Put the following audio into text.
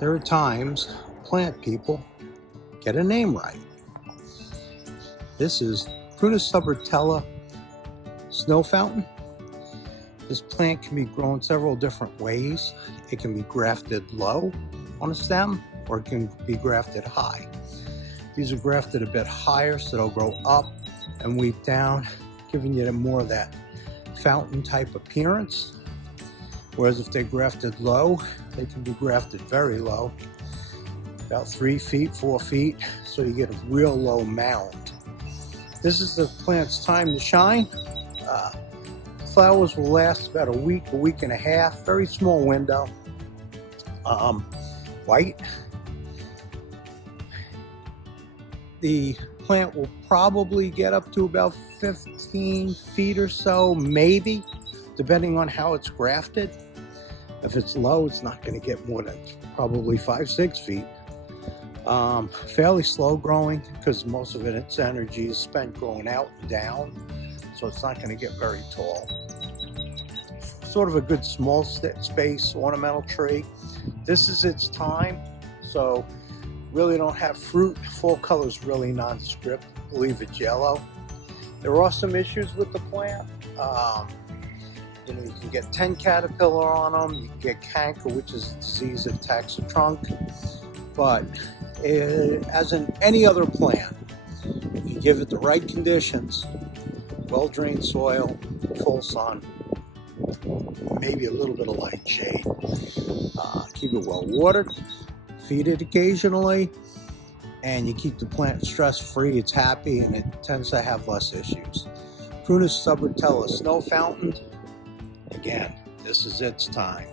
There are times plant people get a name right. This is Prunus subhirtella snow fountain. This plant can be grown several different ways. It can be grafted low on a stem, or it can be grafted high. These are grafted a bit higher, so they'll grow up and weep down, giving you more of that fountain type appearance. Whereas if they're grafted low, they can be grafted very low, about 3 feet, 4 feet, so you get a real low mound. This is the plant's time to shine. Flowers will last about a week and a half, very small window. White. The plant will probably get up to about 15 feet or so, maybe, depending on how it's grafted. If it's low, it's not going to get more than probably 5-6 feet. Fairly slow growing because most of its energy is spent growing out and down, so it's not going to get very tall. Sort of a good small space ornamental tree. This is its time, so really don't have fruit. Fall color is really nondescript. I believe it's yellow. There are some issues with the plant. You can get 10 caterpillar on them. You can get canker, which is a disease that attacks the trunk. But as in any other plant, if you give it the right conditions, well-drained soil, full sun, maybe a little bit of light shade, keep it well watered, feed it occasionally, and you keep the plant stress-free, it's happy, and it tends to have less issues. Prunus subhirtella snow fountain. Again, this is its time.